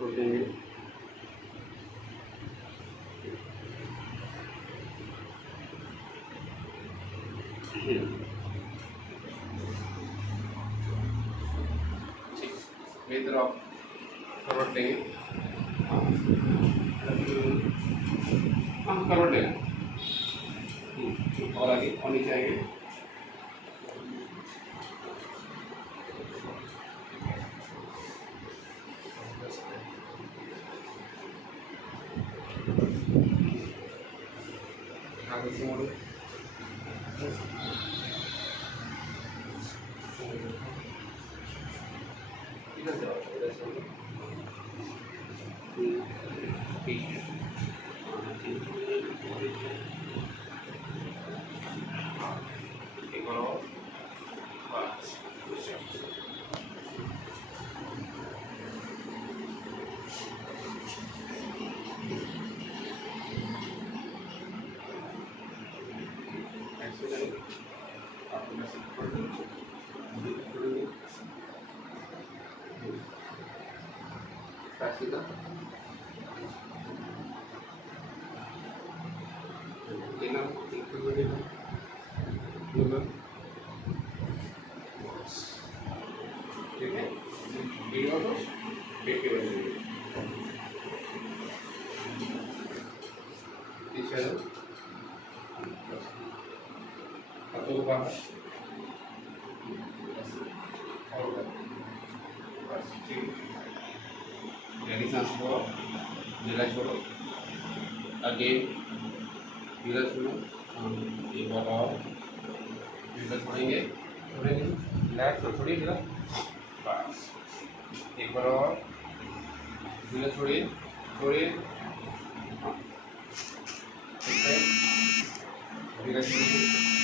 छोड़ देंगे। ठीक, मेरी तरफ करवट लेंगे। हाँ करवट लेना। और आगे और नीचे आएंगे। आगे से मोड़ो। इधर से आओ, इधर से आओ। ठीक है। एक और बस ऐसे करेंगे। आपको मैसेज पढ़ लो। सीधा लेना ठीक है। वीडियो तो देख के बनेगी। पीछे हाथों को बाहर और बस ठीक। गहरी सांस लो, धीरे छोड़ो, अगेन धीरे छोड़ो। एक बार और धीरे छोड़ेंगे, छोड़ेंगे, रिलैक्स हो, छोड़िए धीरे। बस एक बार और धीरे छोड़िए, छोड़िए। ठीक है, धीरे छोड़िए।